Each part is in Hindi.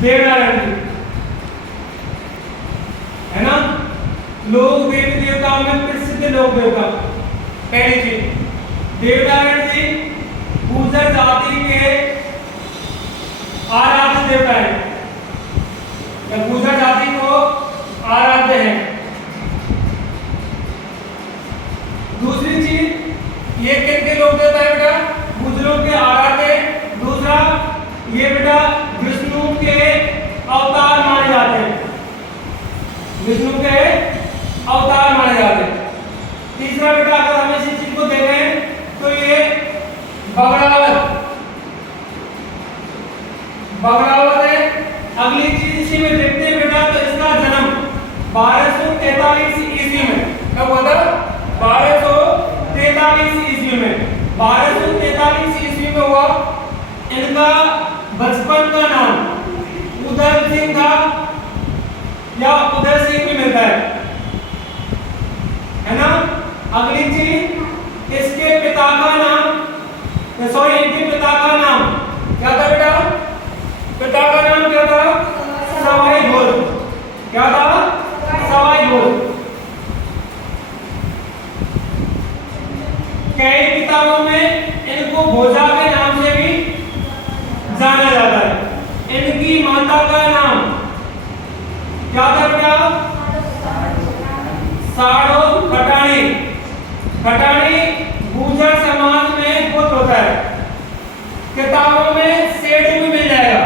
देवनारायण जी, है ना। लोक देवी देवताओं में प्रसिद्ध लोक देवता पहली चीज देवनारायण जी गुर्जर जाति के आराध्य देवता है, या गुर्जर जाति को आराध्य है। दूसरी चीज ये किनके लोक देवता है बेटा, गुर्जरों के आराध्य। दूसरा ये बेटा विष्णु के अवतार माने जाते हैं, विष्णु के अवतार माने जाते हैं। तीसरा बेटा अगर हम इसी चीज को देखें तो ये बगड़ावत है। अगली चीज इसी में देखते हैं बेटा, तो इसका जन्म 1243 ईस्वी में कब हुआ था, 1243 ईस्वी में, 1243 ईस्वी में हुआ। इनका बचपन का नाम उदय सिंह था, या उदय सिंह भी मिलता है ना। अगली चीज इसके पिता का नाम, इनके पिता का नाम क्या था बेटा, पिता का नाम क्या था, सवाई भोज। क्या था, सवाई भोज। कई किताबों में इनको भोजा के नाम से भी जाना जाता है। इनकी माता का नाम क्या था बेटा, साड़ो खटाणी। खटाणी गुर्जर समाज में बहुत होता है, किताबों में सेडू भी मिल जाएगा,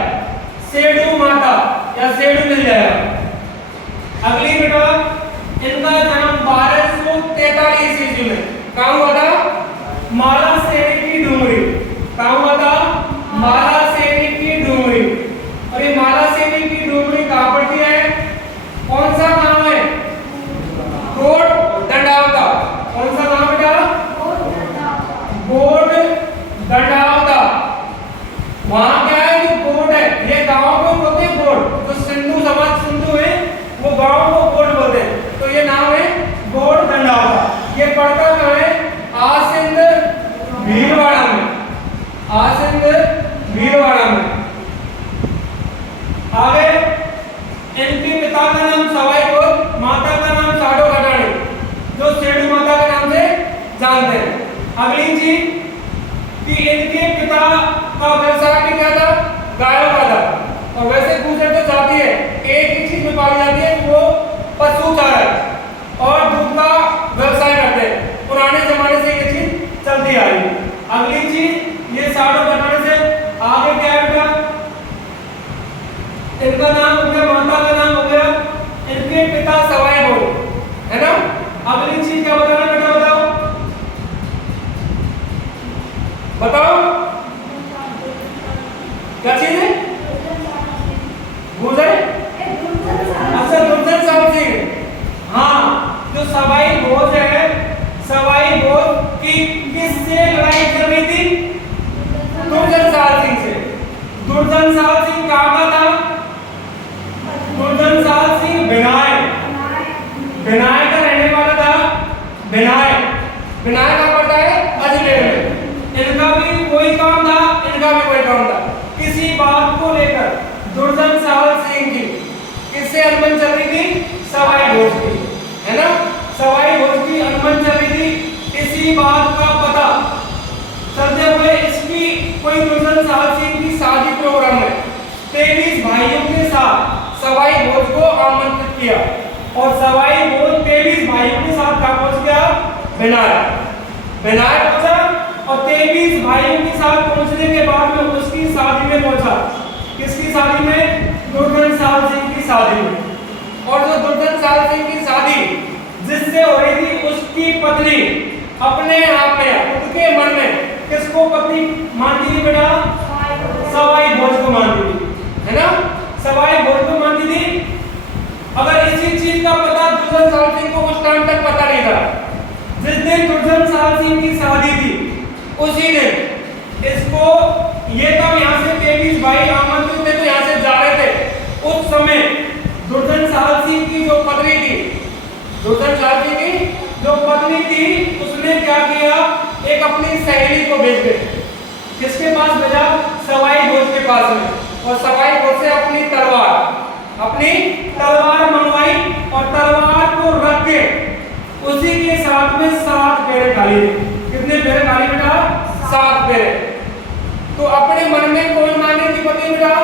सेडू माता या सेडू मिल जाएगा। अगली बेटा इनका जन्म 1243 ईस्वी में कहाँ हुआ था, माला सेरी की डूंगरी। कहाँ हुआ था, माला सेरी की डूंगरी। और ये माला सेरी की डूंगरी कहाँ पड़ती है, कौन सा गांव है, कोट दंडावता। कौन सा गांव बेटा, कोट दंडावता। वहां क्या है, जो कोट है, ये गांव को बोलते हैं कोट, जो सिंधु समाज सिंधु है वो गांव को कोट बोलते हैं, तो ये नाम है कोट दंडावता। ये पड़ता कहाँ है, आसिंद भीलवाड़ा में, आसिंद भीलवाड़ा में। आगे इनके पिता का नाम सवाई भोज, माता का नाम साडो खटाणी, जो सेडू माता के नाम से जानते हैं। अगली चीज कि इनके पिता का व्यवसाय भी क्या था, गायों का था। और वैसे गुर्जर तो जाती है एक ही चीज में पाली जाती है, वो पशु चारक और दूध का व्यवसाय करते हैं। पुराने जमाने से ये चीज चलती आ रही है। अगली चीज ये साडो खटाणी से आगे क्या है बेटा, इनका नाम हो गया, माता का नाम हो गया, इनके पिता सवाई भोज, है ना। अगली चीज क्या बताना बेटा, बताओ क्या चीज है, गुर्जर, अच्छा गुर्जर साहब सिंह। हाँ, जो सवाई भोज है, सवाई भोज की किससे लड़ाई कर रही थी, दुर्जन साहब सिंह से। दुर्जन साहब सिंह कहाँ का था, दुर्जन साहब सिंह बिनाय, बिनाय का रहने वाला था। बिनाय, बिनाय का पड़ता है अजमेर में। इनका भी कोई काम था, इनका भी कोई काम था। किसी बात को लेकर दुर्जन साहब सिंह की किससे अनबन चल रही थी, सवाई भोज की, है ना। सवाई भोज की अनबन चल रही थी। इसी बात का पता चलते हुए इसकी कोई दुर्जन साहब सिंह की शादी प्रोग्राम में 23 भाइयों के साथ सवाई भोज को आमंत्रित किया, और सवाई भोज 23 भाइयों के साथ कहाँ पहुंच गया, बिनाय। बिनाय पहुंचा और 23 भाइयों के साथ पहुंचने के बाद में उसकी शादी में पहुंचा। किसकी शादी में, दुर्जन साहब सिंह की शादी में। और जो दुर्जन साहब सिंह की शादी जिससे हो रही थी, उसकी पत्नी अपने आप में, उसके मन में किसको पत्नी मानती थी बेटा, सवाई भोज को मानती थी, है ना। सवाई भोज को मानती थी। अगर इसी चीज का पता दुर्जन साहब सिंह को उस टाइम तक पता नहीं था। जिस दिन दुर्जन साहब सिंह की शादी थी, उसी दिन इसको, ये तब यहाँ से 23 भाई आमंत्रित थे, तो यहाँ से जा रहे थे। उस समय दुर्जन साहब सिंह की जो पत्नी थी, दुर्जन साहब सिंह की जो पत्नी थी, उसने क्या किया, एक अपनी सहेली को भेज दिया। किसके पास भेजा, सवाई भोज के पास में। और सवाई घोष से अपनी तलवार मंगवाई और तलवार को रख के उसी के साथ में 7 फेरे खाली थे। कितने फेरे खाली बेटा? 7 फेरे। तो अपने मन में कौन माने थी पति बेटा?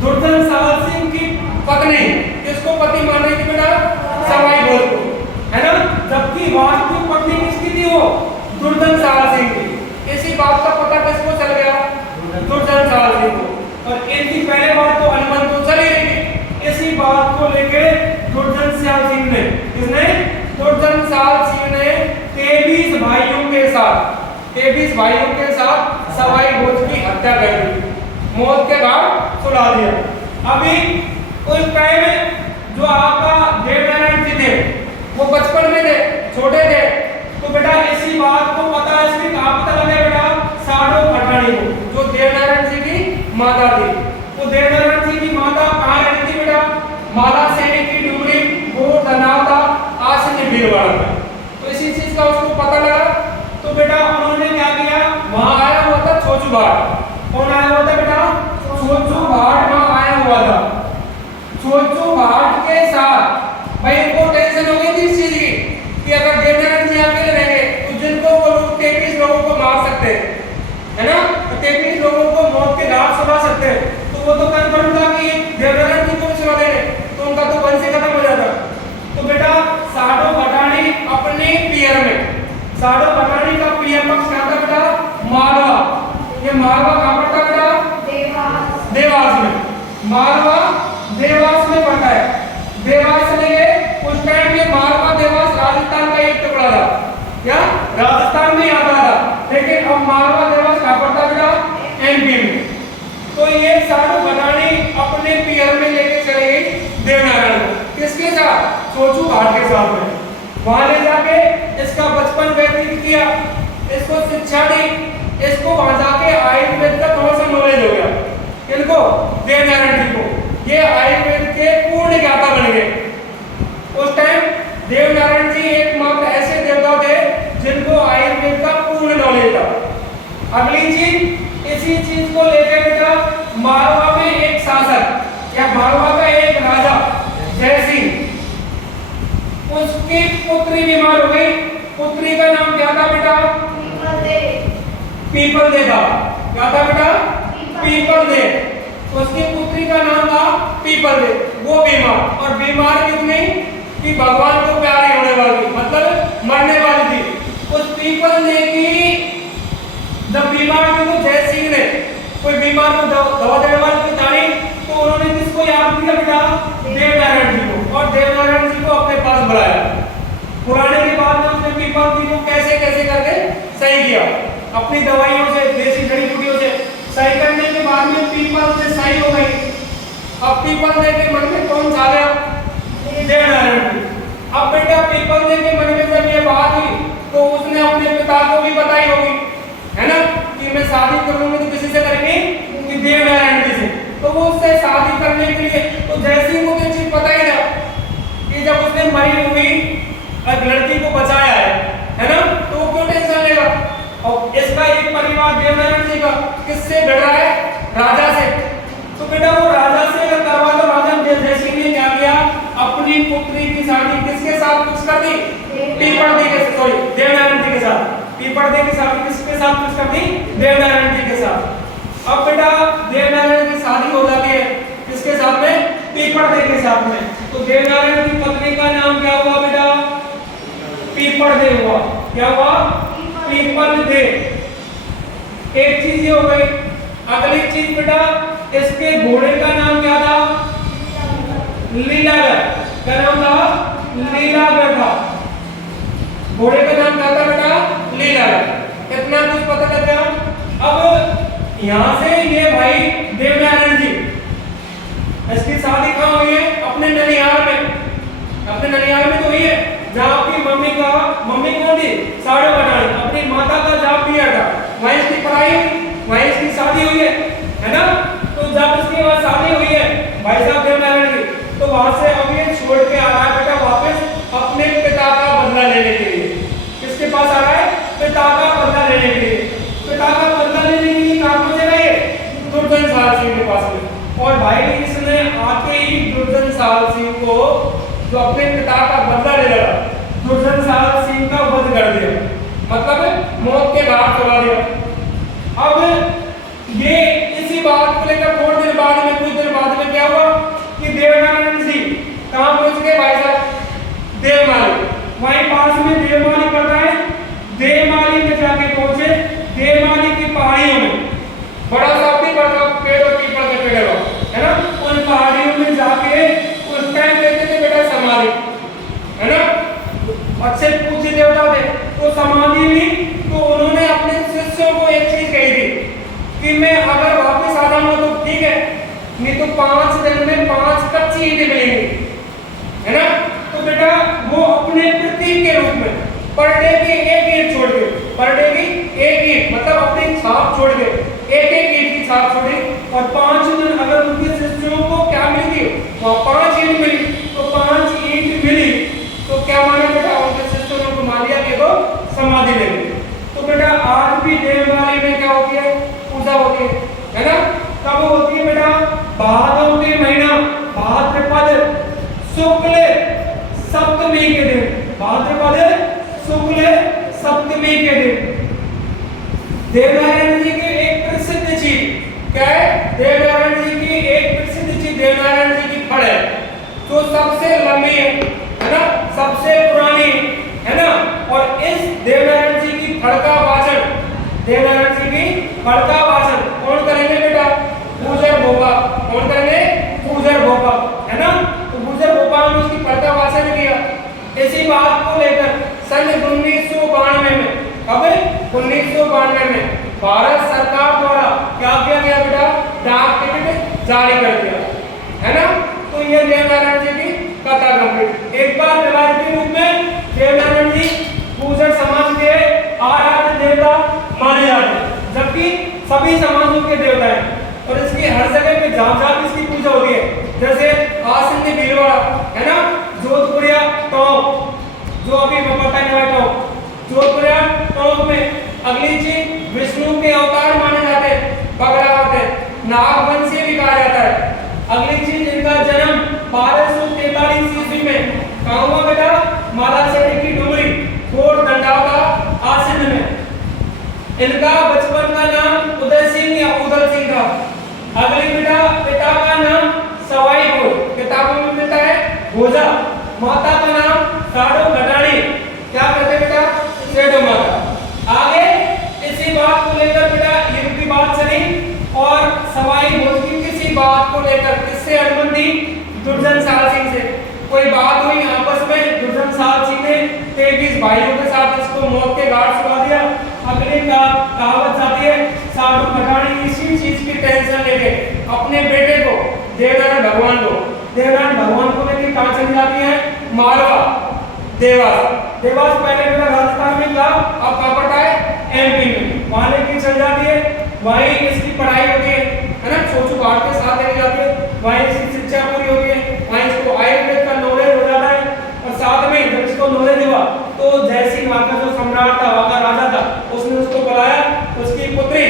दुर्जन साल सिंह की पत्नी। किसको पति मान रही थी बेटा? सवाई घोष को, है ना? जबकि वास्तविक पत्नी किसकी थी? वो दुर्जन साल सिंह की। इसी बात का पता किसको चल गया? दुर्जन साल सिंह को। और इनकी पहले बात तो अनुमान तो चली रही थी। इसी बात को लेके दुर्जन साल सिंह ने, किसने? दुर्जन साल सिंह ने 23 भाइयों के साथ सवाई घोष की हत्या कर दी, मौत के घाट सुला दिया। अभी उस टाइम जो आपका देवनारायण जी थे वो बचपन में थे, छोटे थे, तो बेटा इसी बात को पता है, इसकी कहां पता लगे बेटा? साडो पठानी को, जो देवनारायण जी की माता थी। वो देवनारायण जी की माता कहां रहती थी बेटा? माला सैनी की डुमरी, वो धनावता आसन भीलवाड़ा में। तो इसी चीज का उसको पता लगा, तो बेटा उन्होंने क्या किया? वहां आया हुआ था छोचू भाट। कौन आया हुआ था बेटा? छोचू भाट वहां आया हुआ था। छोचू भाट के साथ भाई इनको टेंशन हो गई थी इस चीज की कि अगर देवनारायण जी अकेले रहेंगे तो जिनको वो लोग 23 लोगों को मार सकते हैं, है ना? तो 23 लोगों को मौत के घाट सुला सकते हैं। तो वो तो कन्फर्म था कि देवनारायण जी को सुला देंगे तो उनका तो वंश खत्म हो जाता। तो बेटा साडो पठानी अपने पियर में, साडो पठानी का पियर पक्ष क्या था बेटा? मालवा। ये मालवा कहां पड़ता है बेटा? देवास में। मालवा देवास में पड़ता है। देवास चले गए, उस टाइम में मालवा देवास राजस्थान का एक टुकड़ा था। क्या? राजस्थान में आता था, लेकिन अब मालवा देवास कहां पड़ता बेटा? एमपी में। तो ये साडो पठानी अपने पियर में लेके चले गई देवनारायण को। किसके साथ? छोचू भाट के साथ में। वहां ले जाके इसका बचपन व्यतीत किया, इसको शिक्षा दी, इसको वहां जाके आयुर्वेद का थोड़ा सा नॉलेज हो गया। इनको देवनारायण जी को ये आयुर्वेद के पूर्ण ज्ञाता बन गए। उस टाइम देवनारायण जी एकमात्र ऐसे देवता थे जिनको आयुर्वेद का पूर्ण नॉलेज था। अगली चीज, इसी चीज को लेकर बेटा मालवा में एक शासक या मालवा का एक राजा जय सिंह, उसकी पुत्री बीमार हो गई। पुत्री का नाम क्या था बेटा? पीपल दे था। क्या था बेटा? People they. उसकी पुत्री का नाम था पीपल दे। वो बीमार, और बीमार कितनी कि भगवान को प्यारी होने वाली, मतलब मरने वाली थी। उस पीपल दे की जब बीमार थी तो जय सिंह ने कोई बीमार को दवा देने वाले की तारीफ, तो उन्होंने किसको याद किया बेटा? देवनारायण जी को। और देवनारायण जी को अपने पास बुलाया। बुलाने के बाद में उसने पीपल जी को कैसे कैसे करके सही किया, अपनी दवाइयों से, देसी जड़ी बूटियों से सही करने के बाद में पीपल से सही हो गई। अब पीपल दे के मन में कौन छा गया? देवनारायण जी। अब बेटा पीपल दे के मन में जब ये बात हुई तो उसने अपने पिता को भी बताई होगी, है ना, कि मैं शादी करूंगी तो किसी से करेंगे? कि देवनारायण जी से। तो वो उससे शादी करने के लिए, तो जैसे ही मुझे चीज पता ही था कि जब उसने मरी हुई एक लड़की को बचाया है ना, तो वो क्यों टेंशन लेगा? और इसका एक परिवार देवनारायण जी का किससे भिड़ रहा है? राजा से। तो बेटा वो राजा से अगर करवा तो राजा जय सिंह ने क्या किया? अपनी पुत्री की शादी किसके साथ फिक्स कर दी? पीपल दी के, सॉरी देवनारायण जी के साथ। पीपल दी की शादी किसके साथ फिक्स कर दी? देवनारायण जी के साथ। अब बेटा देवनारायण की शादी हो जाती है किसके साथ में? पीपल दे के साथ में। तो देवनारायण की पत्नी का नाम क्या हुआ बेटा? पीपल दे हुआ। क्या हुआ? People they. एक चीज ये हो गई। अगली चीज बेटा इसके घोड़े का नाम क्या था? लीलागर। क्या नाम था? लीलागर था। घोड़े का नाम क्या था बेटा? लीलागर। इतना कुछ पता लग गया। अब यहां से ये भाई देवनारायण जी, इसकी शादी कहां हुई है? अपने ननिहाल में। अपने ननिहाल में तो हुई है जहां आपकी मम्मी कौन थी? साडो पठानी, अपनी माता का जाप दिया था, वहीं इसकी पढ़ाई हुई, वहीं इसकी शादी हुई है ना? तो जब इसकी वहां शादी हुई है भाई साहब देवनारायण की, तो वहां से अब ये छोड़ के आ रहा है बेटा वापस अपने पिता का बदला लेने के लिए। किसके पास आ रहा है? पिता का बदला लेने के लिए। पिता का बदला लेने के लिए कहां पहुंचेगा ये? दुर्जन साल सिंह के पास में। भाई इसने आके ही दुर्जनसाल सिंह को, जो अपने पिता का बदला ले रहा, दुर्जनसाल सिंह का वध कर दिया, मतलब मौत के घाट चला दिया। अब ये इसी बात को लेकर थोड़ी देर बाद में, कुछ देर बाद में क्या हुआ कि देवनारायण जी कहाँ पहुंच गए भाई साहब? देवमाली। वहीं पास में देवमाली पड़ रहा है। देवमाली में जाके पहुंचे। देवमाली की पहाड़ियों में बड़ा सा पेड़ और पीपल का पेड़ है ना, उन पहाड़ियों में जाके उस टाइम कहते थे बेटा समाधि, है ना, अच्छे पूज्य देवता थे, तो समाधि ली। तो उन्होंने अपने शिष्यों को एक चीज कही थी कि मैं अगर वापस आ जाऊंगा तो ठीक है, नहीं तो 5 दिन में 5 कच्ची ईंटें मिलेंगी, है ना। तो बेटा वो अपने प्रतीक के रूप में पर डे की एक ईंट छोड़ के, पर डे की एक ईंट मतलब अपनी छाप छोड़ के एक ईंट की छाप छोड़ी, और 5 दिन अगर उनके शिष्यों को क्या मिली थी, वहाँ 5 ईंट मिली, तो 5 ईंट मिली तो क्या माना बेटा, उनके शिष्यों ने को मान लिया कि तो समाधि ले ली। तो बेटा आज भी देवमाली में क्या होती है? पूजा होती है ना। कब होती है बेटा? भादों के महीना भाद्रपद शुक्ल सप्तमी के दिन, भाद्रपद शुक्ल सप्तमी के दिन। देवनारायण जी की एक प्रसिद्ध चीज क्या है? देवनारायण जी की एक प्रसिद्ध चीज देवनारायण जी की फड़ है, जो सबसे लंबी है ना, सबसे पुरानी है ना। और इस देवनारायण जी की फड़ का वाचन, देवनारायण जी की फड़ का वाचन कौन करेंगे बेटा? गुर्जर भोपा। कौन करेंगे? गुर्जर भोपा, है ना। तो गुर्जर भोपा ने उसकी फड़ का वाचन किया। इसी बात को लेकर सन 1992 में, अब 1992 में भारत सरकार द्वारा क्या किया गया बेटा? डाक टिकट जारी कर दिया, है ना। तो ये देवनारायण जी की कथा कंप्लीट। एक बार रिवायती रूप में देवनारायण जी गुर्जर समाज के आराध्य देवता माने जाते हैं, जबकि सभी समाजों के देवता हैं, और इसकी हर जगह पे जहाँ इसकी पूजा होती है। जैसे आसिंदी भीलवाड़ा, है ना, जोधपुरिया टोंक, जो अभी मैं बताने वाला हूँ, जोधपुरिया टोंक में अगली चीज विष्णु के अवतार माने जाते हैं, बगलावत है, नागवंशी भी कहा जाता है। अगली चीज इनका जन्म 1243 ईस्वी में कहाँ हुआ बेटा? मालाशेरी की डुमरी कोट दंडावता आसिंद में। इनका बचपन का नाम उदय सिंह या उदल सिंह था। अगली बेटा पिता का नाम सवाई भोज, किताबों में मिलता है भोजा। माता का नाम साडो घटाड़ी, क्या कहते बेटा? सेडो माता। आगे इसी बात को लेकर बेटा इनकी बात चली, और सवाई भोज की किसी बात को लेकर किससे अड़बन थी? दुर्जनसाल सिंह से। कोई बात हुई आपस में, दुर्जनसाल सिंह ने 23 भाइयों के साथ इसको मौत के घाट चला दिया। अगली का कहावत आती है, साधु खटाड़ी इसी चीज की टेंशन लेके अपने बेटे को, देवनारायण भगवान को लेके कहाँ चली जाती है? मालवा, देवास। देवास पहले मेरा राजस्थान में था, अब कहाँ पड़ता है? एमपी में। वहां लेके चल जाती है, वहीं इसकी पढ़ाई होती है ना, छोटू घाट के साथ लेके जाती है, वहीं इसकी शिक्षा पूरी होती है, वहीं इसको आयुर्वेद का नॉलेज हो जाता है। और साथ में जब इसको नॉलेज हुआ तो जयसिंह वहां का जो सम्राट था, वहां का राजा था, उसने उसको बुलाया, उसकी पुत्री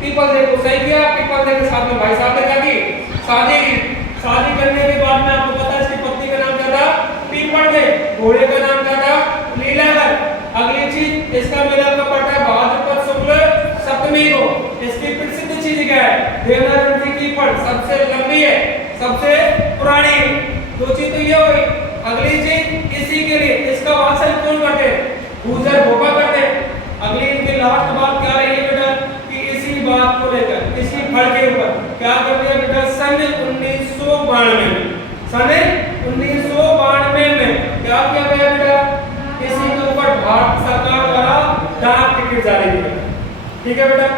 पीपल देव को सही किया। पीपल देव के साथ में भाई साहब ने क्या की? शादी की। शादी करने के बाद में आपको पता है इसकी पत्नी का नाम क्या था? पीपल देव। घोड़े का नाम क्या था? लीलाधर। अगली चीज इसका मेला कब पड़ता है? भाद्रपद शुक्ल सप्तमी को। इसकी प्रसिद्ध चीज क्या है? देवनारायण जी की फड़ सबसे लंबी है, सबसे पुरानी। दो चीज तो ये हुई। अगली चीज इसी के लिए इसका वाचन कौन करते? गुर्जर भोपा करते। अगली इनकी लास्ट बात क्या रही है बेटा? कि इसी बात को लेकर, इसी फल के ऊपर क्या कर दिया बेटा? सन 1992 में, सन 1992 में क्या किया गया बेटा? इसी के ऊपर भारत सरकार द्वारा डाक टिकट जारी किया। ठीक है बेटा।